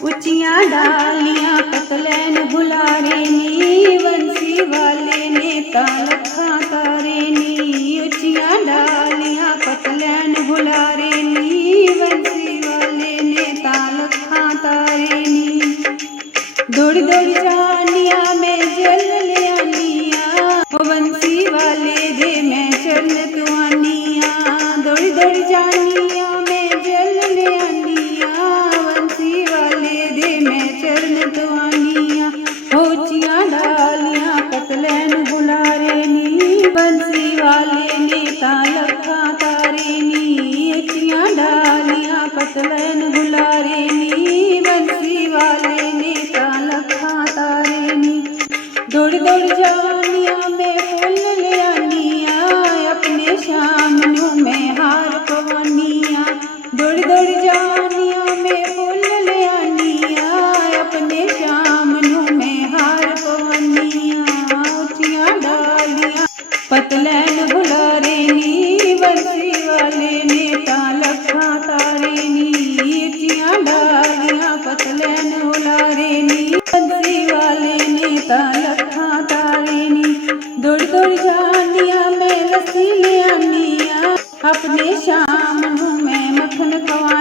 उचिया डालियां पतलैन भुलारे नी, बंसी वाले ने लखा तारे नी। उचिया डालियां पतलैन भुलारे नी, बंसी वाले ने लखा तारे नी। दौड़ी दौड़ी जानिया मैं जल लियानिया, बंसी वाले दे मैं चरण तुआनिया। दौड़ी दौड़ी जानिया मैं जल लियानिया, बंसी वाले दे मैं चरण तुआनिया। उचिया डालियां पतलैन भुलारे नी, बंसी वाले ने लखा तारे नी। उचिया डालियां पतलैन भुलारे नी, बंसी वाले ने लखा तारे नी। दौड़ दौड़ जानिया मैं फुल लियानिया, अपने शाम नू मैं हार पवानिया। दौड़ दौड़ जानिया मैं फुल लियानिया, अपने शाम नू मैं हार पवानिया। उचिया डालियां पतलैन भुलारे नी, बंसी वाले ने लखा तारे नी। उचिया डालियां पतलैन भुलारे नी, बंसी वाले ने लखा तारे नी। दौड़ दौड़ जानिया मैं लस्सी लियानिया, अपने शाम नू मैं मक्खन खवा